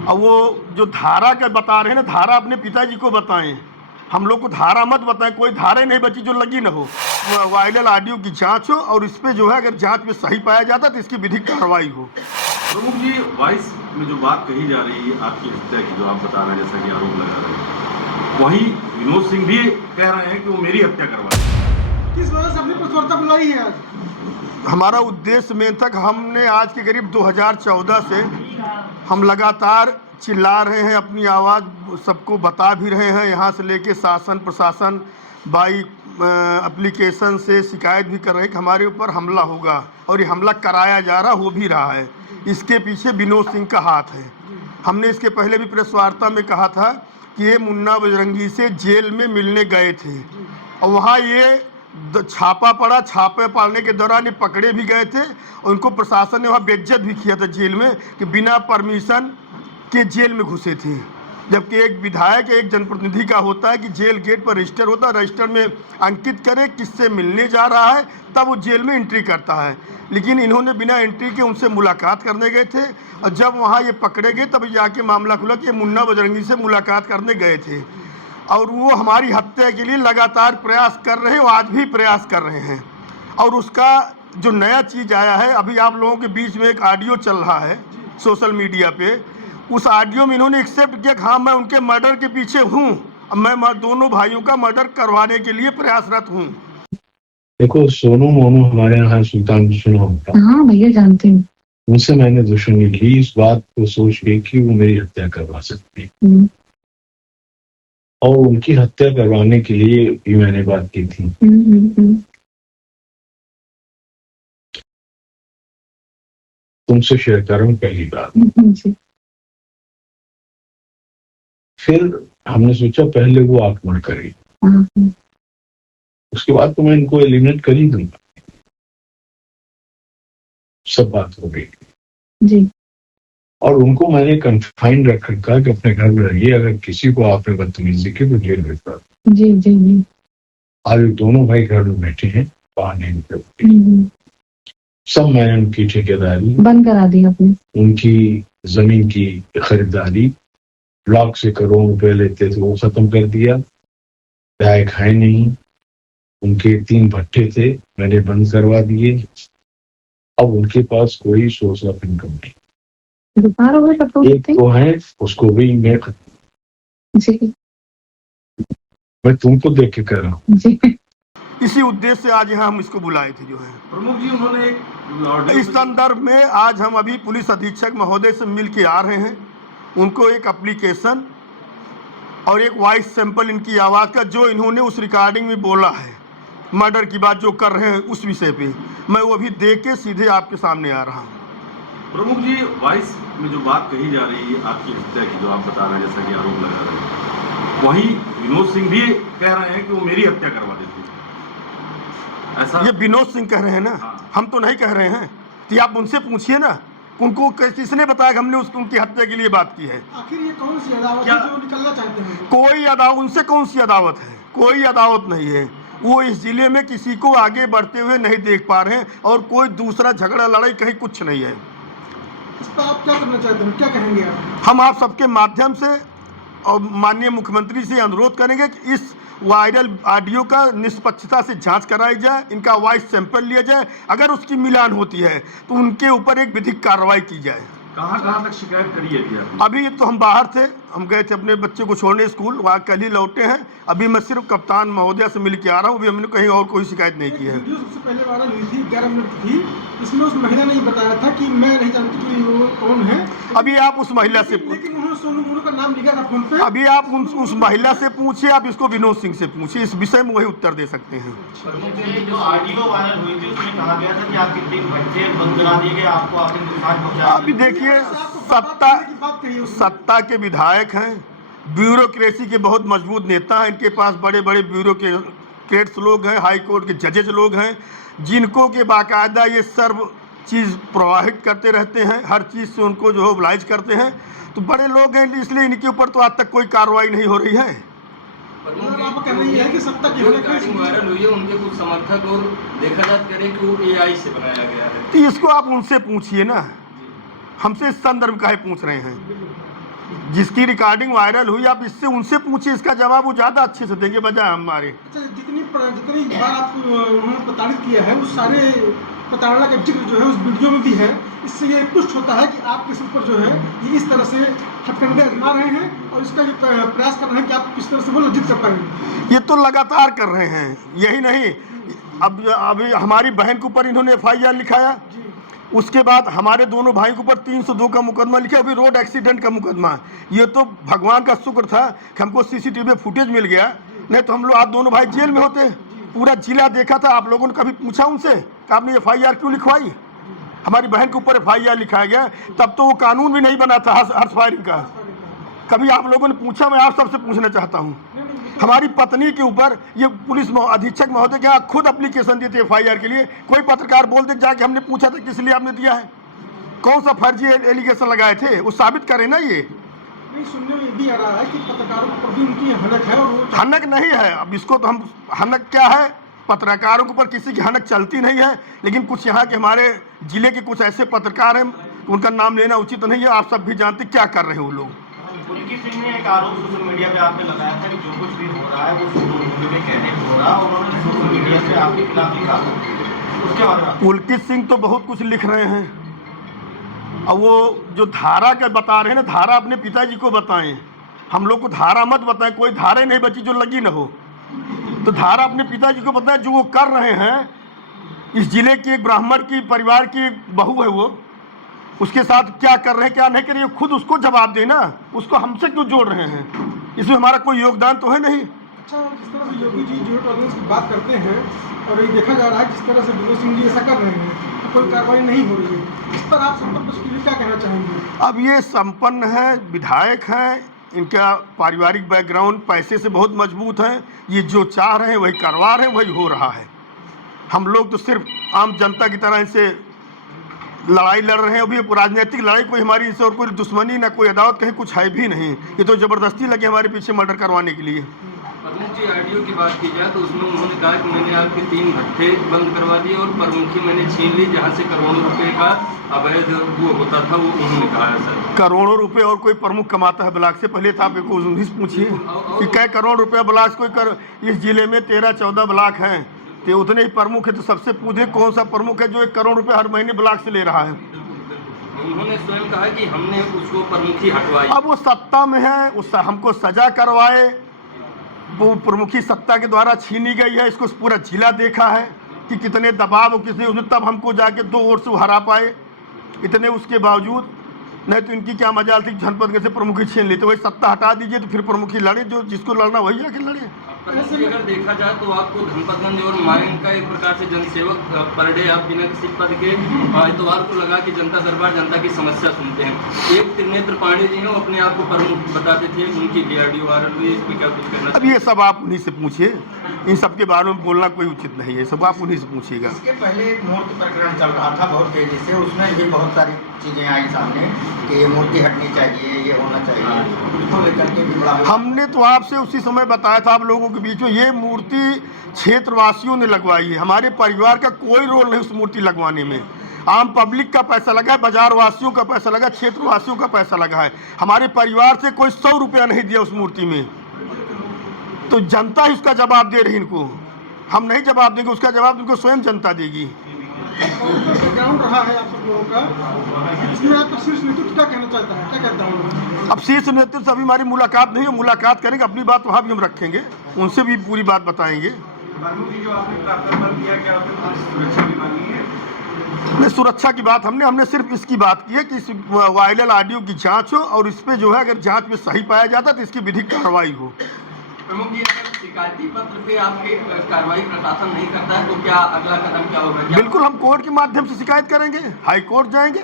और वो जो धारा का बता रहे हैं ना, धारा अपने पिताजी को बताएं, हम लोग को धारा मत बताएं। कोई धारा नहीं बची जो लगी ना हो। वायरल ऑडियो की जांच हो और इस पे जो है अगर जांच में सही पाया जाता तो इसकी विधिक कार्रवाई हो। प्रमुख जी, वॉइस में जो बात कही जा रही है आपकी हत्या की, जो आप बता रहे हैं जैसा कि आरोप लगा रहे हैं, वहीं विनोद सिंह भी कह रहे हैं कि वो मेरी हत्या करवाई। किस वजह से अपनी प्रतिस्पर्धा बुलाई है आज? हमारा उद्देश्य में तक हमने आज के करीब 2014 से हम लगातार चिल्ला रहे हैं, अपनी आवाज़ सबको बता भी रहे हैं, यहाँ से लेके शासन प्रशासन बाई एप्लीकेशन से शिकायत भी कर रहे हैं कि हमारे ऊपर हमला होगा और ये हमला कराया जा रहा हो भी रहा है। इसके पीछे विनोद सिंह का हाथ है। हमने इसके पहले भी प्रेस वार्ता में कहा था कि ये मुन्ना बजरंगी से जेल में मिलने गए थे और वहाँ ये छापा पड़ा, छापे पड़ने के दौरान ये पकड़े भी गए थे और उनको प्रशासन ने वहाँ बेइज्जत भी किया था जेल में कि बिना परमिशन के जेल में घुसे थे। जबकि एक विधायक एक जनप्रतिनिधि का होता है कि जेल गेट पर रजिस्टर होता है, रजिस्टर में अंकित करे किससे मिलने जा रहा है, तब वो जेल में एंट्री करता है। लेकिन इन्होंने बिना एंट्री के उनसे मुलाकात करने गए थे और जब वहाँ ये पकड़े गए तब जाके मामला खुला कि ये मुन्ना बजरंगी से मुलाकात करने गए थे और वो हमारी हत्या के लिए लगातार प्रयास कर रहे हैं और आज भी प्रयास कर रहे हैं। और उसका जो नया चीज़ आया है, अभी आप लोगों के बीच में एक ऑडियो चल रहा है सोशल मीडिया पे, उस ऑडियो में इन्होंने एक्सेप्ट किया कि हाँ मैं उनके मर्डर के पीछे हूँ, मैं दोनों भाइयों का मर्डर करवाने के लिए प्रयासरत हूँ। देखो, सोनू मोनू हमारे यहाँ सुल्तान सुना होता, हाँ भैया जानते हैं, उनसे मैंने दुश्मनी ली इस बात को सोच के कि वो मेरी हत्या करवा सकती है और उनकी हत्या करवाने के लिए भी मैंने बात की थी। तुमसे शेयर करूं पहली बात। फिर हमने सोचा पहले वो आक्रमण करेगी, उसके बाद तो मैं इनको एलिमिनेट कर ही दूंगा। सब बात हो गई जी। और उनको मैंने कन्फाइन रख रखा कि अपने घर में रहिए, अगर किसी को आपने बदतमीजी की तो जेल भेजता। जी जी जी। आज दोनों भाई घर में बैठे हैं, बाहर नहीं निकलते। सब मैंने उनकी ठेकेदारी बंद करा दी अपनी, उनकी जमीन की खरीदारी ब्लॉक से करोड़ रुपए लेते थे वो खत्म कर दिया। चाय खाए नहीं, उनके 3 भट्टे थे मैंने बंद करवा दिए। अब उनके पास कोई सोर्स ऑफ इनकम नहीं। एक तो है उसको भी मैं जी। मैं तुमको देख के कर रहा हूँ जी। इसी उद्देश्य से आज यहाँ हम इसको बुलाए थे। जो है प्रमुख जी, उन्होंने इस संदर्भ में आज हम अभी पुलिस अधीक्षक महोदय से मिल के आ रहे हैं। उनको एक एप्लीकेशन और एक वॉइस सैंपल इनकी आवाज़ का जो इन्होंने उस रिकॉर्डिंग में बोला है, मर्डर की बात जो कर रहे हैं उस विषय पे, मैं वो अभी देख के सीधे आपके सामने आ रहा हूँ। प्रमुख जी, वॉइस में जो बात कही जा रही है आपकी हत्या की, जो आप बता रहे हैं जैसा कि आरोप लगा रहे हैं, वहीं विनोद सिंह भी कह रहे हैं कि वो मेरी हत्या करवा देते। ऐसा ये विनोद सिंह कह रहे हैं ना? हाँ। हम तो नहीं कह रहे हैं। तो आप उनसे पूछिए ना, उनको किसने बताया कि हमने उनकी हत्या के लिए बात की है? आखिर ये कौन सी अदावत है जो निकलना चाहते हैं? कोई अदावत, उनसे कौन सी अदावत है? कोई अदावत नहीं है। वो इस जिले में किसी को आगे बढ़ते हुए नहीं देख पा रहे हैं और कोई दूसरा झगड़ा लड़ाई कहीं कुछ नहीं है। इस पर आप क्या करना चाहते हैं, क्या कहेंगे आप? हम आप सबके माध्यम से और माननीय मुख्यमंत्री से अनुरोध करेंगे कि इस वायरल ऑडियो का निष्पक्षता से जांच कराई जाए, इनका वॉइस सैंपल लिया जाए, अगर उसकी मिलान होती है तो उनके ऊपर एक विधिक कार्रवाई की जाए। कहाँ तक शिकायत करी है? अभी तो हम बाहर थे, हम गए थे अपने बच्चे को छोड़ने स्कूल, वहाँ कल ही लौटे हैं। अभी मैं सिर्फ कप्तान महोदय से मिल के आ रहा हूँ, अभी हमने कहीं और कोई शिकायत नहीं की है। वीडियो सबसे पहले वायरल हुई थी, 11 मिनट थी, इसमें उस महिला ने बताया था कि मैं नहीं जानती कि वो कौन है। अभी आप उस महिला से लेकिन उन्होंने सोनू मोनू का नाम लिखा था फोन पे। अभी आप उस महिला से पूछिए, आप इसको विनोद सिंह से पूछिए, इस विषय में वही उत्तर दे सकते हैं। जो ऑडियो वायरल हुई थी उसमें कहा गया था कि आपके 3 भट्टे बंद करा दिए गए, आपको आखिर नुकसान पहुंचा। अभी देखिए, सत्ता के विधायक हैं, ब्यूरोक्रेसी के बहुत मजबूत नेता हैं, इनके पास बड़े बड़े ब्यूरोक्रेट्स लोग हैं, हाई कोर्ट के जजेज लोग हैं, जिनको के बाकायदा ये सर्व चीज़ प्रवाहित करते रहते हैं, हर चीज़ से उनको जो है ओबलाइज करते हैं। तो बड़े लोग हैं, इसलिए इनके ऊपर तो आज तक कोई कार्रवाई नहीं हो रही है। आप कह रही है कि सत्ता की वायरल हुई है, उनके कुछ समर्थक और देखा जाता करें कि वो AI से बनाया गया है। तो इसको आप उनसे पूछिए ना, हमसे इस संदर्भ काहे पूछ रहे हैं? जिसकी रिकॉर्डिंग वायरल हुई, आप इससे उनसे पूछिए, इसका जवाब वो ज़्यादा अच्छे से देंगे बजाय हमारे। अच्छा, जितनी बार आपको उन्होंने प्रताड़ित किया है, उस सारे प्रताड़ना का जिक्र जो है उस वीडियो में भी है। इससे ये पुष्ट होता है कि आपके सिर पर जो है ये इस तरह से हथकंडे आजमा रहे हैं और इसका ये प्रयास कर रहे हैं कि आप किस तरह से वो लज्जित कर पाएंगे। ये तो लगातार कर रहे हैं, यही नहीं, अब अभी हमारी बहन के ऊपर इन्होंने FIR लिखाया, उसके बाद हमारे दोनों भाई के ऊपर 302 का मुकदमा लिखा, अभी रोड एक्सीडेंट का मुकदमा। ये तो भगवान का शुक्र था कि हमको CCTV में फुटेज मिल गया, नहीं तो हम लोग आप दोनों भाई जेल में होते। पूरा जिला देखा था। आप लोगों ने कभी पूछा उनसे कि आपने FIR क्यों लिखवाई? हमारी बहन के ऊपर FIR लिखाया गया, तब तो वो कानून भी नहीं बना था हॉर्स फायरिंग का। कभी आप लोगों ने पूछा? मैं आप सबसे पूछना चाहता हूँ। हमारी पत्नी के ऊपर ये पुलिस अधीक्षक महोदय के यहाँ खुद एप्लीकेशन दिए थे FIR के लिए। कोई पत्रकार बोल दे जाके हमने पूछा था किस लिए आपने दिया है, कौन सा फर्जी एलिगेशन लगाए थे, वो साबित करें ना। ये नहीं, सुनने में ये भी आ रहा है कि पत्रकारों के प्रति उनकी हनक है और वो हनक नहीं है। अब इसको तो हम, हनक क्या है, पत्रकारों के ऊपर किसी की हनक चलती नहीं है, लेकिन कुछ यहाँ के हमारे जिले के कुछ ऐसे पत्रकार हैं, उनका नाम लेना उचित नहीं है। आप सब भी जानते क्या कर रहे हैं वो लोग। पुलकित सिंह ने एक आरोप सोशल मीडिया पे आप पे लगाया था कि जो कुछ भी हो रहा है वो सोशल मीडिया पे कहने को हो रहा है, उन्होंने सोशल मीडिया पे आपके खिलाफ लिखा था, उसके बारे में? पुलकित सिंह तो बहुत कुछ लिख रहे हैं। और वो जो धारा का बता रहे हैं ना, धारा अपने पिताजी को बताएं, हम लोग को धारा मत बताएं। कोई धारा नहीं बची जो लगी ना हो, तो धारा अपने पिताजी को बताएं। जो वो कर रहे हैं, इस जिले की एक ब्राह्मण की परिवार की बहू है, वो उसके साथ क्या कर रहे हैं क्या नहीं कर रहे हैं, खुद उसको जवाब देना। उसको हमसे क्यों जोड़ रहे हैं? इसमें हमारा कोई योगदान तो है नहीं। अच्छा, जिस तरह से योगी जी जीरो टॉलरेंस की बात करते हैं और ये देखा जा रहा है जिस तरह से विनोद सिंह जी ऐसा कर रहे हैं, तो कोई कार्रवाई नहीं हो रही है, इस पर आप संपर्क पक्ष के लिए क्या कहना चाहेंगे? अब ये संपन्न है, विधायक हैं, इनका पारिवारिक बैकग्राउंड पैसे से बहुत मजबूत है। ये जो चाह रहे हैं वही करवा रहे हैं, वही हो रहा है। हम लोग तो सिर्फ आम जनता की तरह इनसे लड़ाई लड़ रहे हैं। अभी राजनीतिक लड़ाई कोई हमारी इनसे और कोई दुश्मनी ना कोई अदावत कहीं कुछ है भी नहीं। ये तो ज़बरदस्ती लगे हमारे पीछे मर्डर करवाने के लिए। प्रमुख जी, ऑडियो की बात की जाए तो उसमें उन्होंने कहा कि मैंने आपके 3 भट्टे बंद करवा दिए और प्रमुखी मैंने छीन ली, जहाँ से करोड़ों रुपए का अवैध वो होता था, वो उन्होंने कहा है सर। करोड़ों रुपए और कोई प्रमुख कमाता है ब्लॉक से? पहले तो आप एक उन्हीं से पूछिए कि कै करोड़ रुपया ब्लॉक कोई कर। इस जिले में 13-14 ब्लॉक हैं, तो उतने ही प्रमुख है। तो सबसे पूछे कौन सा प्रमुख है जो 1 करोड़ रुपये हर महीने ब्लॉक से ले रहा है? उन्होंने स्वयं कहा कि हमने उसको प्रमुखी हटवाई। अब वो सत्ता में है, उस हमको सजा करवाए, वो प्रमुखी सत्ता के द्वारा छीनी गई है। इसको पूरा जिला देखा है कि कितने दबाव और कितने उसने, तब हमको जाके 2 वोट से हरा पाए। इतने उसके बावजूद, नहीं तो इनकी क्या मजाल थी जनपद के से प्रमुखी छीन लेते। वही सत्ता हटा दीजिए तो फिर प्रमुखी लड़े, जो जिसको लड़ना वही आके लड़े। प्रमुख जी, अगर देखा जाए तो आपको धनपतगंज और मायन का एक प्रकार से जनसेवक पर डे आप बिना किसी पद के इतवार को लगा कि जनता दरबार, जनता की समस्या सुनते हैं। एक त्रिनेत्र पांडे जी हैं, वो अपने आप को प्रमुख बताते थे, उनकी ऑडियो वायरल हुई, इस पर क्या कुछ करना? अब ये सब आप उन्हीं से पूछिए, इन सब के बारे में बोलना कोई उचित नहीं है, सब आप उन्हीं से पूछिएगा। इसके पहले एक मूर्ति प्रकरण चल रहा था बहुत तेजी से, उसमें भी बहुत सारी चीज़ें आई सामने कि ये मूर्ति हटनी चाहिए, ये होना चाहिए, उसको लेकर के भी बड़ा। हमने तो आपसे उसी समय बताया था आप लोगों के बीच में, ये मूर्ति क्षेत्रवासियों ने लगवाई है। हमारे परिवार का कोई रोल नहीं उस मूर्ति लगवाने में। आम पब्लिक का पैसा लगा है, बाजार वासियों का पैसा लगा, क्षेत्रवासियों का पैसा लगा है। हमारे परिवार से कोई 100 रुपया नहीं दिया उस मूर्ति में। तो जनता ही उसका जवाब दे रही। इनको हम नहीं जवाब देंगे, उसका जवाब इनको स्वयं जनता देगी। बैकग्राउंड रहा है आप सब लोगों का, इसमें आपका शीर्ष नेतृत्व क्या कहना चाहता है, क्या कहता हूँ? अब शीर्ष नेतृत्व से अभी हमारी मुलाकात नहीं है, मुलाकात करेंगे, अपनी बात वहाँ भी हम रखेंगे, उनसे भी पूरी बात बताएंगे। नहीं, सुरक्षा की बात हमने सिर्फ इसकी बात की है कि इस वायरल ऑडियो की जांच हो और इस पे जो है अगर जांच में सही पाया जाता तो इसकी विधिक कार्रवाई हो। प्रमुख जी, अगर शिकायती पत्र पे आपके कार्रवाई प्रशासन नहीं करता है तो क्या अगला कदम क्या होगा? बिल्कुल हम कोर्ट के माध्यम से शिकायत करेंगे, हाई कोर्ट जाएंगे।